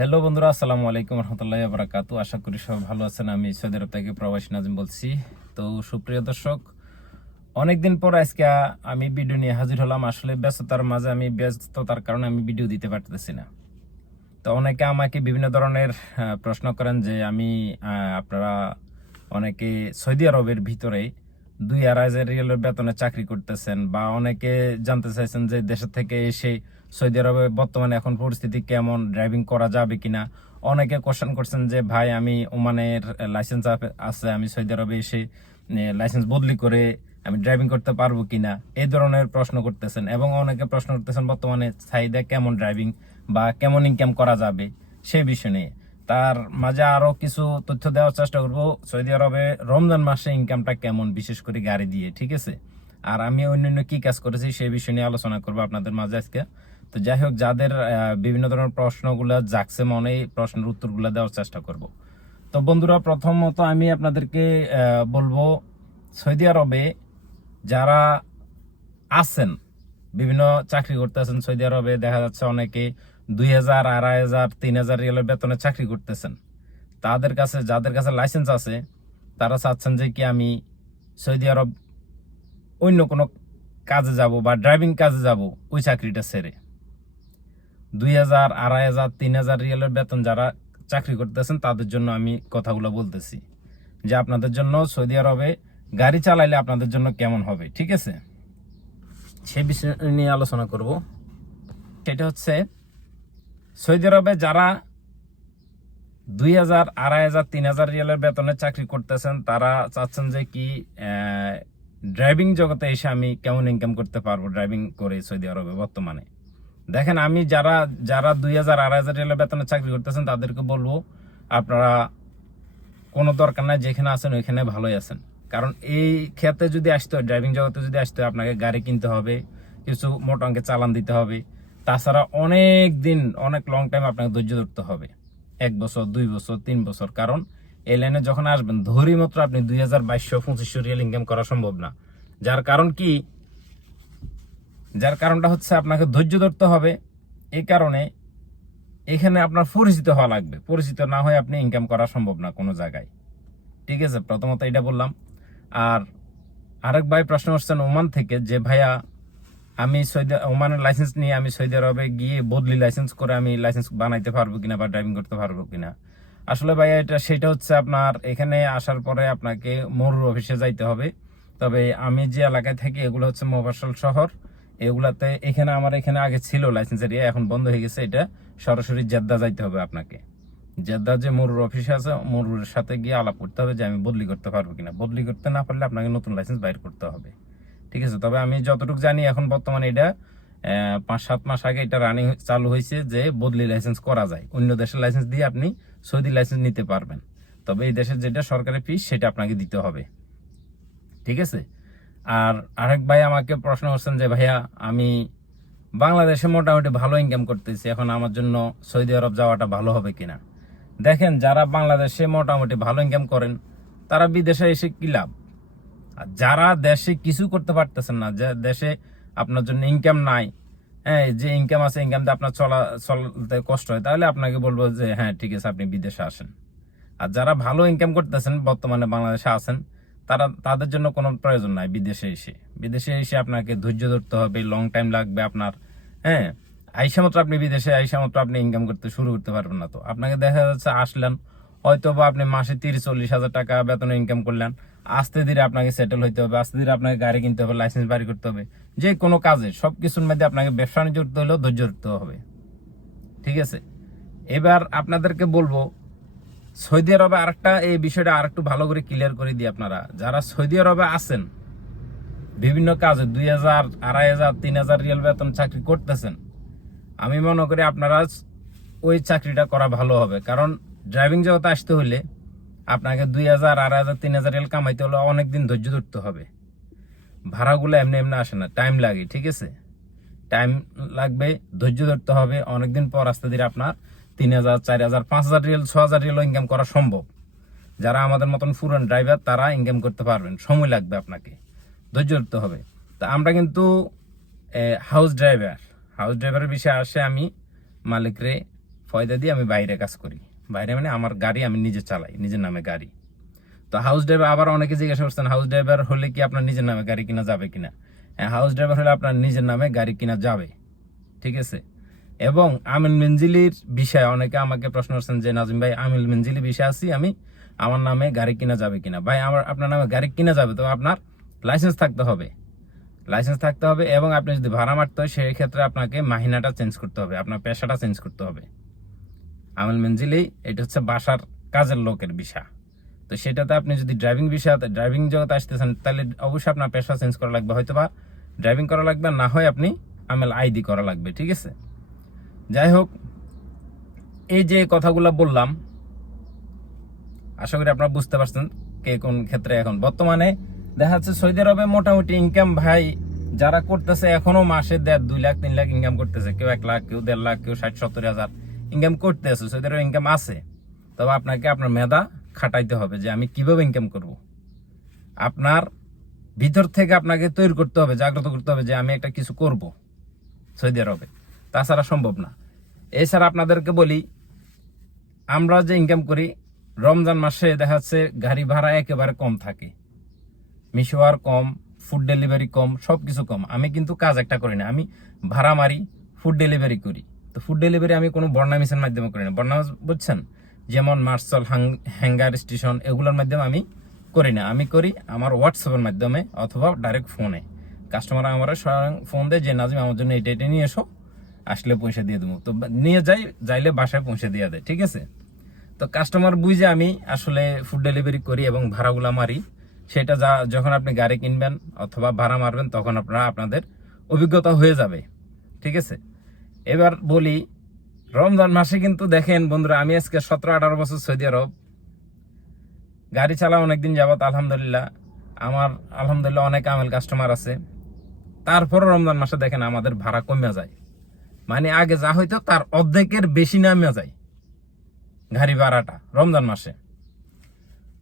Hello বন্ধুরা, আসসালামু আলাইকুম রহমতুল্লাহ বারাকাতু। আশা করি সবাই ভালো আছেন। আমি সৌদি আরব থেকে প্রবাসী নাজিম বলছি। তো সুপ্রিয় দর্শক, অনেকদিন পর আজকে আমি ভিডিও নিয়ে হাজির হলাম। আসলে ব্যস্ততার মাঝে আমি ব্যস্ততার কারণে আমি ভিডিও দিতে পারতেছি না। তো অনেকে আমাকে বিভিন্ন ধরনের প্রশ্ন করেন যে আমি আপনারা অনেকে সৌদি আরবের ভিতরে দুই আড়াই হাজার রিয়ালের বেতনে চাকরি করতেছেন বা অনেকে জানতে চাইছেন যে দেশের থেকে এসে সৌদি আরবে বর্তমানে এখন পরিস্থিতি কেমন ড্রাইভিং করা যাবে কিনা? অনেকে কোশ্চেন করছেন যে, ভাই, আমি ওমানের লাইসেন্স আছে, আমি সৌদি আরবে এসে লাইসেন্স বদলি করে আমি ড্রাইভিং করতে পারব কিনা? এই ধরনের প্রশ্ন করতেছেন এবং অনেকে প্রশ্ন করতেছেন, বর্তমানে চাহিদা কেমন ড্রাইভিং বা কেমন ইনকাম করা যাবে? সে বিষয় নিয়ে। তার মাঝে আরও কিছু তথ্য দেওয়ার চেষ্টা করব। সৌদি আরবে রমজান মাসে ইনকামটা কেমন, বিশেষ করে গাড়ি দিয়ে, ঠিক আছে? আর আমি অন্যান্য কি কাজ করেছি সেই বিষয় নিয়ে আলোচনা করব আপনাদের মাঝে আজকে। তো যাই হোক যাদের বিভিন্ন ধরনের প্রশ্নগুলো জাগছে মনে প্রশ্নের উত্তরগুলো দেওয়ার চেষ্টা করব। তো বন্ধুরা, প্রথমত আমি আপনাদেরকে বলব সৌদি আরবে যারা আছেন, বিভিন্ন চাকরি করতেছেন সৌদি আরবে, দেখা যাচ্ছে অনেকে দুই হাজার, আড়াই হাজার, তিন হাজার রিয়ালের বেতনে চাকরি করতেছেন। তাদের কাছে, যাদের কাছে লাইসেন্স আছে, তারা চাচ্ছেন যে কি আমি সৌদি আরব অন্য কোনো কাজে যাব বা ড্রাইভিং কাজে যাব, ওই চাকরিটা ছেড়ে দুই হাজার, আড়াই হাজার, তিন হাজার রিয়ালের বেতন যারা চাকরি করতেছেন, তাদের জন্য আমি কথাগুলো বলতেছি যে আপনাদের জন্য সৌদি আরবে গাড়ি চালাইলে আপনাদের জন্য কেমন হবে, ঠিক আছে? সে বিষয় নিয়ে আলোচনা করব। সেটা হচ্ছে, সৌদি আরবে যারা দুই হাজার, আড়াই হাজার, তিন হাজার রিয়ালের বেতনে চাকরি করতেছেন, তারা চাচ্ছেন যে কি ড্রাইভিং জগতে এসে আমি কেমন ইনকাম করতে পারব ড্রাইভিং করে সৌদি আরবে বর্তমানে। দেখেন, আমি যারা যারা দুই হাজার, আড়াই হাজার রিয়ালের বেতনে চাকরি করতেছেন, তাদেরকে বলব, আপনারা কোনো দরকার নাই, যেখানে আছেন, ওইখানে ভালোই আছেন। কারণ এই ক্ষেত্রে যদি আসতে হয় ড্রাইভিং জগতে যদি আসতে হয়, আপনাকে গাড়ি কিনতে হবে, কিছু মোটা অঙ্কে চালান দিতে হবে। তাছাড়া অনেক দিন, অনেক লং টাইম আপনাকে ধৈর্য ধরতে হবে। এক বছর, দুই বছর, তিন বছর। কারণ এই লাইনে যখন আসবেন ধরি মাত্র আপনি দুই হাজার বাইশশো, পঁচিশশো রিয়েল ইনকাম করা সম্ভব না। যার কারণ কি? যার কারণটা হচ্ছে আপনাকে ধৈর্য ধরতে হবে। এই কারণে এখানে আপনার পরিচিত হওয়া লাগবে। পরিচিত না হয়ে আপনি ইনকাম করা সম্ভব না কোনো জায়গায়। ঠিক আছে, প্রথমত এটা বললাম। আর আরেক ভাই প্রশ্ন করছেন ওমান থেকে যে, ভাইয়া, আমি সৌদি, ওমানের লাইসেন্স নিয়ে আমি সৌদি আরবে গিয়ে বদলি লাইসেন্স করে আমি লাইসেন্স বানাইতে পারব কিনা বা ড্রাইভিং করতে পারব কিনা? আসলে ভাইয়া, এটা, সেটা হচ্ছে আপনার এখানে আসার পরে আপনাকে মরুর অফিসে যাইতে হবে। তবে আমি যে এলাকায় থাকি, এগুলো হচ্ছে মোবাসল শহর। এগুলাতে এখানে আমার এখানে আগে ছিল লাইসেন্স এরিয়া এখন বন্ধ হয়ে গেছে, এটা সরাসরি জেদ্দা যাইতে হবে আপনাকে। জেদ্দা যে মরুর অফিস আছে মরুর সাথে গিয়ে আলাপ করতে হবে যে আমি বদলি করতে পারব কিনা। বদলি করতে না পারলে আপনাকে নতুন লাইসেন্স বাইর করতে হবে। ঠিক আছে? তবে আমি যতটুকু জানি এখন বর্তমানে এটা পাঁচ, সাত মাস আগে এটা রানিং চালু হয়েছে যে বদলি লাইসেন্স করা যায়। অন্য দেশের লাইসেন্স দিয়ে আপনি সৌদি লাইসেন্স নিতে পারবেন। তবে এই দেশের যেটা সরকারি ফিস সেটা আপনাকে দিতে হবে। ঠিক আছে? আর আরেক ভাই আমাকে প্রশ্ন করছেন যে, ভাইয়া, আমি বাংলাদেশে মোটামুটি ভালো ইনকাম করতেছি, এখন আমার জন্য সৌদি আরব যাওয়াটা ভালো হবে কিনা? দেখেন, যারা বাংলাদেশে মোটামুটি ভালো ইনকাম করেন, তারা বিদেশে এসে কি লাভ? আর যারা দেশে কিছু করতে পারতেছেন না, যে দেশে আপনার জন্য ইনকাম নাই হ্যাঁ যে ইনকাম আছে ইনকাম আপনার চলা, চলতে কষ্ট হয়, তাহলে আপনাকে বলব যে হ্যাঁ ঠিক আছে, আপনি বিদেশে আসেন। আর যারা ভালো ইনকাম করতেছেন, বর্তমানে বাংলাদেশে আছেন তারা, তাদের জন্য কোনো প্রয়োজন নাই বিদেশে এসে। বিদেশে এসে আপনাকে ধৈর্য ধরতে হবে লং টাইম লাগবে আপনার হ্যাঁ? আইসা মাত্র আপনি বিদেশে, আইসা মাত্র আপনি ইনকাম করতে শুরু করতে পারবেন না তো। আপনাকে দেখা যাচ্ছে আসলেন হয়তো বা আপনি মাসে তিরিশ, চল্লিশ হাজার টাকা বেতনে ইনকাম করলেন, আস্তে ধীরে আপনাকে সেটেল হইতে হবে, আস্তে ধীরে আপনাকে গাড়ি কিনতে হবে লাইসেন্স বাড়ি করতে হবে যে কোনো কাজে সব কিছুর মধ্যে আপনাকে ব্যবসা বাণিজ্য করতে হলেও ধৈর্য ধরতে হবে। ঠিক আছে? এবার আপনাদেরকে বলব সৌদি আরবে আরেকটা, এই বিষয়টা আরেকটু ভালো করে ক্লিয়ার করে দিই আপনারা। যারা সৌদি আরবে আছেন, বিভিন্ন কাজে দুই হাজার, আড়াই হাজার, তিন হাজার রিয়াল বেতন চাকরি করতেছেন, আমি মনে করি আপনারা ওই চাকরিটা করা ভালো হবে। কারণ ড্রাইভিং জগতে আসতে হলে আপনাকে দুই হাজার, আড়াই হাজার, তিন হাজার রিয়াল কামাইতে হলে অনেকদিন ধৈর্য ধরতে হবে। ভাড়াগুলো এমনি এমনি আসে না টাইম লাগে, ঠিক আছে? টাইম লাগবে, ধৈর্য ধরতে হবে, অনেকদিন পর আস্তে ধীরে আপনার তিন হাজার, চার হাজার, পাঁচ হাজার রিয়েল ছ হাজার রিয়েল ইনকাম করা সম্ভব। যারা আমাদের মতন পুরান ড্রাইভার তারা ইনকাম করতে পারবেন। সময় লাগবে আপনাকে। ধৈর্য ধরতে হবে। তা আমরা কিন্তু হাউস ড্রাইভার হাউস ড্রাইভারের বিষয়ে আসে আমি, মালিকরে ফয়দা দিয়ে আমি বাইরে কাজ করি। বাইরে মানে আমার গাড়ি আমি নিজে চালাই, নিজের নামে গাড়ি। তো হাউস ড্রাইভার আবার অনেকে জিজ্ঞাসা করছেন হাউস ড্রাইভার হলে কি আপনার নিজের নামে গাড়ি কিনা যাবে কিনা? হ্যাঁ হাউস ড্রাইভার হলে আপনার নিজের নামে গাড়ি কিনা যাবে। ঠিক আছে? এবং আমিল মেঞ্জিলির বিষয়ে অনেকে আমাকে প্রশ্ন করছেন যে, নাজিম ভাই আমিল মেঞ্জিলি বিষয়ে আছি আমি, আমার নামে গাড়ি কিনা যাবে কিনা? ভাই, আমার, আপনার নামে গাড়ি কিনা যাবে তো আপনার লাইসেন্স থাকতে হবে। লাইসেন্স থাকতে হবে এবং আপনি যদি ভাড়া মারতে হয় সেই ক্ষেত্রে আপনাকে মাহিনাটা চেঞ্জ করতে হবে, আপনার পেশাটা চেঞ্জ করতে হবে। আমিল মেঞ্জিলি এটা হচ্ছে বাসার কাজের লোকের বিষয়। তো সেটাতে আপনি যদি ড্রাইভিং বিষয় ড্রাইভিং জগতে আসতেছেন, তাহলে অবশ্যই আপনার পেশা চেঞ্জ করা লাগবে। হয়তো বা ড্রাইভিং করা লাগবে, না হয় আপনি আমেল আইডি করা লাগবে, ঠিক আছে? যাই হোক এই যে কথাগুলো বললাম, আশা করি আপনারা বুঝতে পারছেন কে কোন ক্ষেত্রে এখন। বর্তমানে দেখা যাচ্ছে সৌদি আরবে মোটামুটি ইনকাম ভাই যারা করতেছে এখনও মাসে দেড়, দুই লাখ, তিন লাখ ইনকাম করতেছে। কেউ এক লাখ, কেউ দেড় লাখ, কেউ ষাট, সত্তর হাজার ইনকাম করতেছে সৌদি আরবে ইনকাম আছে। তবে আপনাকে আপনার মেধা খাটাইতে হবে যে আমি কীভাবে ইনকাম করব। আপনার ভিতর থেকে আপনাকে তৈরি করতে হবে, জাগ্রত করতে হবে যে আমি একটা কিছু করব সৌদি আরবে। তাছাড়া সম্ভব না। এছাড়া আপনাদেরকে বলি, আমরা যে ইনকাম করি, রমজান মাসে দেখা যাচ্ছে গাড়ি ভাড়া একেবারে কম থাকে। মিশোয়ার কম ফুড ডেলিভারি কম সব কিছু কম। আমি কিন্তু কাজ একটা করি না, আমি ভাড়া মারি ফুড ডেলিভারি করি। তো ফুড ডেলিভারি আমি কোনো বর্ণা মিশন মাধ্যমে করি না। বর্ণা বুঝছেন? যেমন মার্শাল হ্যাঙ্গার স্টেশন এগুলোর মাধ্যমে আমি করি না। আমি করি আমার হোয়াটসঅ্যাপের মাধ্যমে অথবা ডাইরেক্ট ফোনে কাস্টমার আমার স্বয়ং ফোন দেয়, যে, নাজিম, আমার জন্য এটা এটা নিয়ে এসো। আসলে পয়সা দিয়ে দেবো। তো নিয়ে যাই, যাইলে বাসায় পৌঁছে দিয়ে দেয়, ঠিক আছে? তো কাস্টমার বুঝে আমি আসলে ফুড ডেলিভারি করি এবং ভাড়াগুলা মারি। সেটা যা, যখন আপনি গাড়ি কিনবেন অথবা ভাড়া মারবেন, তখন আপনারা আপনাদের অভিজ্ঞতা হয়ে যাবে, ঠিক আছে? এবার বলি, রমজান মাসে কিন্তু দেখেন বন্ধুরা, আমি আজকে সতেরো আঠারো বছর সৌদি আরব। গাড়ি চালা অনেকদিন যাবত আলহামদুলিল্লাহ। আমার আলহামদুলিল্লাহ অনেক আমেল কাস্টমার আছে। তারপরও রমজান মাসে দেখেন আমাদের ভাড়া কমে যায়। মানে আগে যা হইতো তার অর্ধেকের বেশি নামে যায় গাড়ি ভাড়াটা, রমজান মাসে।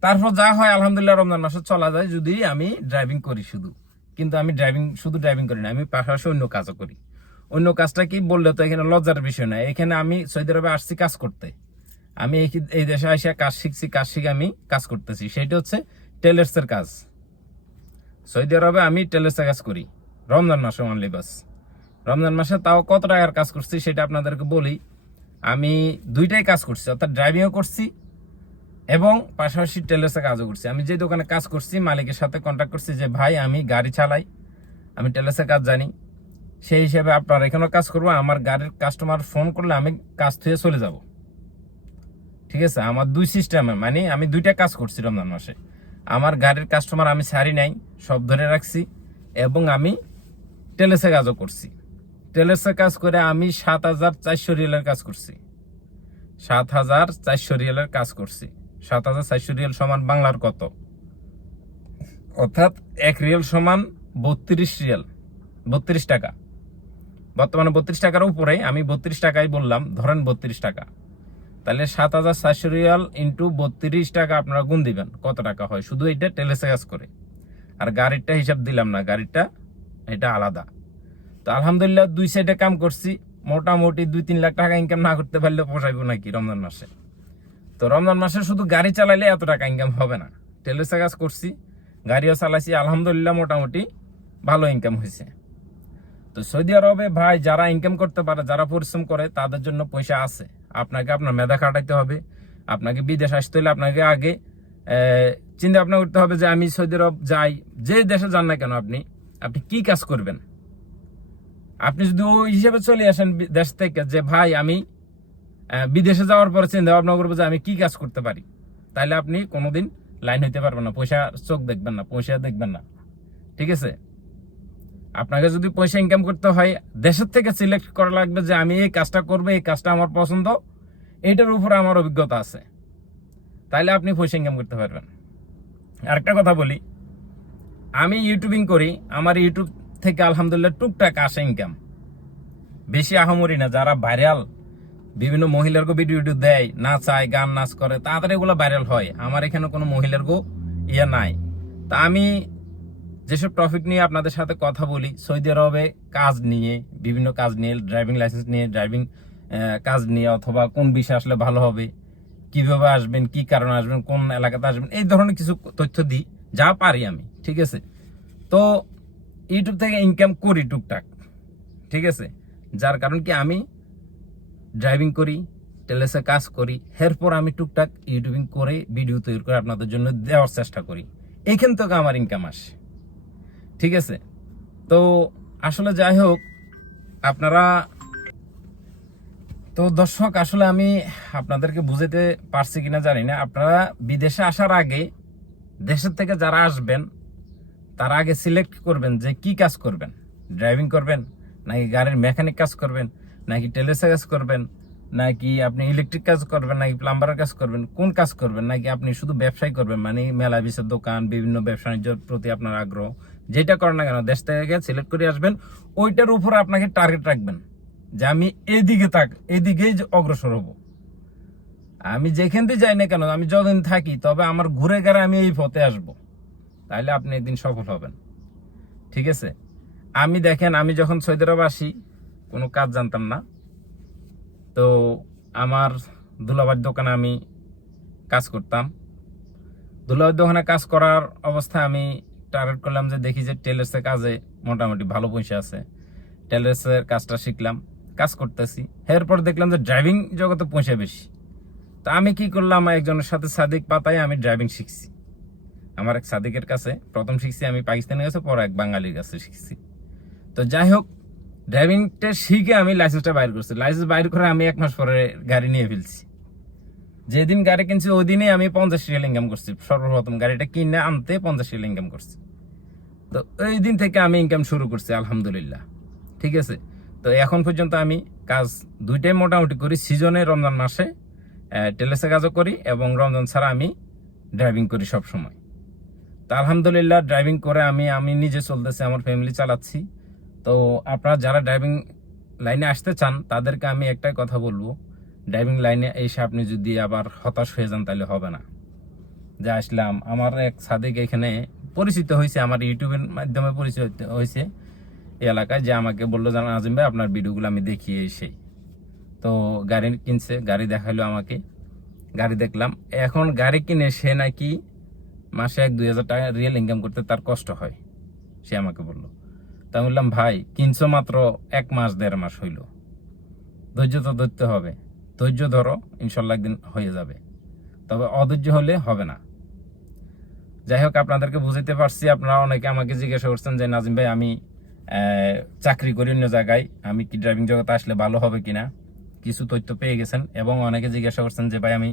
তারপর যা হয়, আলহামদুলিল্লাহ, রমজান মাসে চলা যায়, যদি আমি ড্রাইভিং করি শুধু। কিন্তু আমি ড্রাইভিং শুধু ড্রাইভিং করি না, আমি পাশাপাশি অন্য কাজও করি। অন্য কাজটা কি বললে তো এখানে লজ্জার বিষয় না। এখানে আমি সৌদি আরবে আসছি কাজ করতে। আমি এই- দেশে এসে কাজ শিখছি, কাজ শিখে আমি কাজ করতেছি। সেটা হচ্ছে টেলার্সের কাজ। সৌদি আরবে আমি টেলার্সের কাজ করি। রমজান মাসে অনলি বাস। রমজান মাসে তাও কত টাকার কাজ করছি সেটা আপনাদেরকে বলি। আমি দুইটাই কাজ করছি, অর্থাৎ ড্রাইভিংও করছি এবং পাশাপাশি টেলার্সে কাজও করছি। আমি যে দোকানে কাজ করছি, মালিকের সাথে কন্ট্যাক্ট করছি যে, ভাই, আমি গাড়ি চালাই, আমি টেলার্সের কাজ জানি। সেই হিসেবে আপনার এখানেও কাজ করব, আমার গাড়ির কাস্টমার ফোন করলে আমি কাজ থেকে চলে যাব। ঠিক আছে? আমার দুই সিস্টেমে মানে আমি দুইটা কাজ করছি রমজান মাসে। আমার গাড়ির কাস্টমার আমি সারি নাই, সব ধরে রাখছি এবং আমি টেলেসে কাজও করছি। টেলেসে কাজ করে আমি সাত হাজার চারশো রিয়েলের কাজ করছি। সাত হাজার চারশো রিয়েলের কাজ করছি। সাত হাজার চারশো রিয়েল সমান বাংলার কত? অর্থাৎ এক রিয়েল সমান বত্রিশ রিয়েল, বত্রিশ টাকা। বর্তমানে বত্রিশ টাকার উপরে আমি বত্রিশ টাকাই বললাম, ধরেন বত্রিশ টাকা। তাহলে সাত হাজার চারশো রিয়াল ইন্টু বত্রিশ টাকা আপনারা গুণ দিবেন, কত টাকা হয়? শুধু এটা টেলেসে কাজ করে। আর গাড়িটা হিসাব দিলাম না গাড়িটা এটা আলাদা। তো আলহামদুলিল্লাহ দুই সাইডে কাম করছি। মোটামুটি দুই, তিন লাখ টাকা ইনকাম না করতে পারলে পোষাইব নাকি রমজান মাসে। তো রমজান মাসে শুধু গাড়ি চালাইলে এত টাকা ইনকাম হবে না। টেলেসে কাজ করছি, গাড়িও চালাইছি, আলহামদুলিল্লাহ মোটামুটি ভালো ইনকাম হয়েছে তো সৌদি আরবে ভাই যারা ইনকাম করতে পারে, যারা পরিশ্রম করে, তাদের জন্য পয়সা আছে। আপনাকে আপনার মেধা খাটাইতে হবে। আপনাকে বিদেশ আসতে হলে আপনাকে আগে চিন্তা ভাবনা করতে হবে যে আমি সৌদি আরব যাই, যে দেশে যান না কেন আপনি আপনি কি কাজ করবেন? আপনি যদি ওই হিসেবে চলে আসেন দেশ থেকে যে, ভাই, আমি বিদেশে যাওয়ার পরে চিন্তা ভাবনা করব যে আমি কি কাজ করতে পারি, তাহলে আপনি কোনোদিন লাইন হইতে পারবেন না। পয়সা চোখ দেখবেন না, পয়সা দেখবেন না। ঠিক আছে? আপনাকে যদি পয়সা ইনকাম করতে হয়, দেশের থেকে সিলেক্ট করা লাগবে যে, আমি এই কাজটা করব, এই কাজটা আমার পছন্দ। এটার উপরে আমার অভিজ্ঞতা আছে। তাইলে আপনি পয়সা ইনকাম করতে পারবেন। আরেকটা কথা বলি। আমি ইউটিউবিং করি, আমার ইউটিউব থেকে আলহামদুলিল্লাহ টুকটাক আসে ইনকাম বেশি আহামরি না, যারা ভাইরাল বিভিন্ন মহিলারকে ভিডিও ভিডিও দেয়, নাচায়, গান, নাচ করে তাড়াতাড়ি এগুলো ভাইরাল হয়। আমার এখানে কোনো মহিলারগো ইয়ে নাই। তা আমি যেসব টপিক নিয়ে আপনাদের সাথে কথা বলি, সৌদি আরবে কাজ নিয়ে, বিভিন্ন কাজ নিয়ে ড্রাইভিং লাইসেন্স নিয়ে ড্রাইভিং কাজ নিয়ে, অথবা কোন বিষয় আসলে ভালো হবে, কীভাবে আসবেন, কি কারণে আসবেন, কোন এলাকাতে আসবেন, এই ধরনের কিছু তথ্য দিই, যা পারি আমি, ঠিক আছে? তো ইউটিউব থেকে ইনকাম করি টুকটাক, ঠিক আছে? যার কারণ কি আমি ড্রাইভিং করি টেলেসে কাজ করি, এরপর আমি টুকটাক ইউটিউবিং করে ভিডিও তৈরি করে আপনাদের জন্য দেওয়ার চেষ্টা করি। এখান থেকে আমার ইনকাম আসে, ঠিক আছে? তো আসলে যাই হোক, আপনারা, তো দর্শক, আসলে আমি আপনাদেরকে বুঝাতে পারছি কিনা জানি না। আপনারা বিদেশে আসার আগে দেশের থেকে যারা আসবেন তার আগে সিলেক্ট করবেন যে কি কাজ করবেন। ড্রাইভিং করবেন, নাকি গাড়ির মেকানিক কাজ করবেন, নাকি টেলেসে কাজ করবেন, নাকি আপনি ইলেকট্রিক কাজ করবেন, নাকি প্লাম্বারের কাজ করবেন, কোন কাজ করবেন, নাকি আপনি শুধু ব্যবসায় করবেন মানে মেলা বিষের দোকান, বিভিন্ন ব্যবসা বাণিজ্যের প্রতি আপনার আগ্রহ যেটা করেন না কেন, দেশ থেকে সিলেক্ট করে আসবেন, ওইটার উপরে আপনাকে টার্গেট রাখবেন, যে আমি এদিকে থাক, এদিকেই অগ্রসর হব। আমি যেখান দিয়ে যাই না কেন, আমি যতদিন থাকি, তবে আমার ঘুরে গেলে আমি এই পথে আসব। তাহলে আপনি একদিন সফল হবেন। ঠিক আছে? আমি দেখেন, আমি যখন সৌদি আসি কোনো কাজ জানতাম না। তো আমার দুলাবার দোকানে আমি কাজ করতাম। দুলাবার দোকানে কাজ করার অবস্থায় আমি টার্গেট করলাম যে দেখি যে টেলার্সের কাজে মোটামুটি ভালো পয়সা আছে। টেলার্সের কাজটা শিখলাম, কাজ করতেছি। এরপর দেখলাম যে ড্রাইভিং জগতে পয়সা বেশি। তা আমি কি করলাম, একজনের সাথে সাদিক পাতায় আমি ড্রাইভিং শিখছি। আমার এক সাদিকের কাছে প্রথম শিখছি, আমি পাকিস্তানের কাছে, পরে এক বাঙালির কাছে শিখছি। তো যাই হোক, ড্রাইভিংটা শিখে আমি লাইসেন্সটা বাইর করছি। লাইসেন্স বাইর করে আমি এক মাস পরে গাড়ি নিয়ে ফেলছি। যেদিন গাড়ি কিনছি ওই দিনে আমি পঞ্চাশ রিয়াল ইনকাম করছি। সর্বপ্রথম গাড়িটা কিনে আনতে পঞ্চাশ রিয়াল ইনকাম করছি। তো ওই দিন থেকে আমি ইনকাম শুরু করছি, আলহামদুলিল্লাহ। ঠিক আছে? তো এখন পর্যন্ত আমি কাজ দুইটাই মোটামুটি করি। সিজনে রমজান মাসে টেলেসে কাজও করি এবং রমজান ছাড়া আমি ড্রাইভিং করি সব সময় তো আলহামদুলিল্লাহ ড্রাইভিং করে আমি আমি নিজে চলতেছি, আমার ফ্যামিলি চালাচ্ছি। তো আপনারা যারা ড্রাইভিং লাইনে আসতে চান, তাদেরকে আমি একটাই কথা বলব ড্রাইভিং লাইনে এসে আপনি যদি আবার হতাশ হয়ে যান, তাহলে হবে না। যে আসলাম, আমার এক সাদিক এখানে পরিচিত হয়েছে, আমার ইউটিউবের মাধ্যমে পরিচিত হয়েছে এই এলাকায়, যে আমাকে বলল জানা আজিম ভাই, আপনার ভিডিওগুলো আমি দেখি এসে তো গাড়ি কিনছে, গাড়ি দেখাল আমাকে, গাড়ি দেখলাম। এখন গাড়ি কিনে সে নাকি মাসে এক, দুই হাজার টাকা রিয়েল ইনকাম করতে তার কষ্ট হয়। সে আমাকে বলল, তা বললাম, ভাই, কিনছো মাত্র এক মাস, দেড় মাস হইল। ধৈর্য তো ধরতে হবে। ধৈর্য ধরো, ইনশাল্লাহ একদিন হয়ে যাবে। তবে অধৈর্য হলে হবে না। যাই হোক, আপনাদেরকে বুঝাইতে পারছি, আপনারা অনেকে আমাকে জিজ্ঞাসা করছেন যে, নাজিম ভাই, আমি চাকরি করি অন্য জায়গায়। আমি কি ড্রাইভিং জগতে আসলে ভালো হবে কিনা? কিছু তথ্য পেয়ে গেছেন, এবং অনেকে জিজ্ঞাসা করছেন যে, ভাই, আমি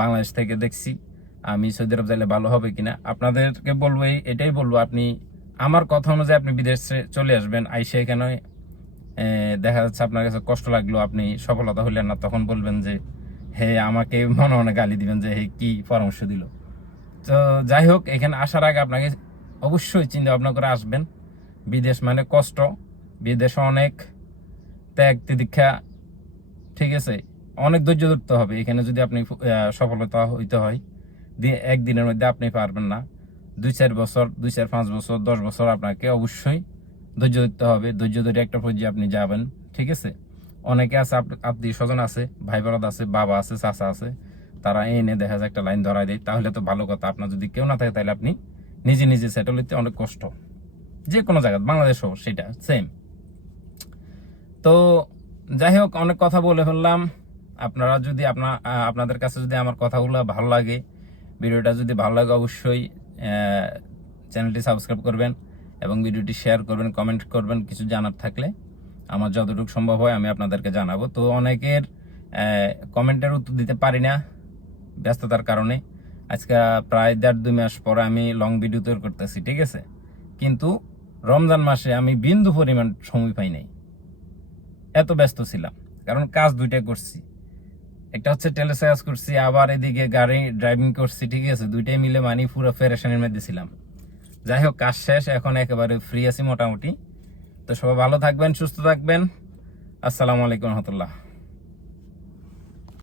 বাংলাদেশ থেকে দেখছি আমি সৌদি আরব যাইলে ভালো হবে কিনা? আপনাদেরকে বলব এটাই বলব, আপনি আমার কথা অনুযায়ী আপনি বিদেশে চলে আসবেন, আইসে এখানে দেখা যাচ্ছে আপনার কাছে কষ্ট লাগল, আপনি সফলতা হইলেন না, তখন বলবেন যে, হে, আমাকে মনে মনে গালি দিবেন যে, হে, কি পরামর্শ দিল। তো যাই হোক, এখানে আসার আগে আপনাকে অবশ্যই চিন্তা ভাবনা করে আসবেন। বিদেশ মানে কষ্ট, বিদেশে অনেক ত্যাগ তিদীক্ষা ঠিক আছে? অনেক ধৈর্য ধরতে হবে, এখানে যদি আপনি সফলতা হইতে হয়। একদিনের মধ্যে আপনি পারবেন না। দুই চার বছর দুই চার পাঁচ বছর, দশ বছর আপনাকে অবশ্যই ধৈর্য ধরতে হবে। ধৈর্য ধরে একটা পর্যায়ে আপনি যাবেন, ঠিক আছে? অনেকে আছে আত্মীয় স্বজন আছে ভাই বরাদ আছে, বাবা আছে, চাচা আছে, তারা এনে দেখা যায় একটা লাইন ধরায় দেয়। তাহলে তো ভালো কথা। আপনার যদি কেউ না থাকে, তাহলে আপনি নিজে নিজে সেটেল হইতে অনেক কষ্ট। যে কোনো জায়গায় বাংলাদেশও সেটা সেম তো যাই হোক, অনেক কথা বলে ফেললাম। আপনারা যদি আপনার আপনাদের কাছে যদি আমার কথাগুলো ভালো লাগে ভিডিওটা যদি ভালো লাগে অবশ্যই চ্যানেলটি সাবস্ক্রাইব করবেন এবং ভিডিওটি শেয়ার করবেন, কমেন্ট করবেন, কিছু জানার থাকলে আমার যতটুকু সম্ভব হয় আমি আপনাদেরকে জানাব। তো অনেকের কমেন্টের উত্তর দিতে পারি না ব্যস্ততার কারণে। আজকে প্রায় দেড় দুই মাস পরে আমি লং ভিডিও তৈরি করতেছি, ঠিক আছে? কিন্তু রমজান মাসে আমি বিন্দু পরিমাণ সময় পাই নাই। এত ব্যস্ত ছিলাম, কারণ কাজ দুইটা করছি। একটা হচ্ছে টেলিসার্জ করছি, আবার এদিকে গাড়ি ড্রাইভিং করছি, ঠিক আছে? দুইটাই মিলে মানি পুরো ফেরেশানের মধ্যে ছিলাম। যাই হোক, কাজ শেষ, এখন একেবারে ফ্রি আছি মোটামুটি। তো সবাই ভালো থাকবেন, সুস্থ থাকবেন। আসসালামু আলাইকুম রহমতুল্লাহ।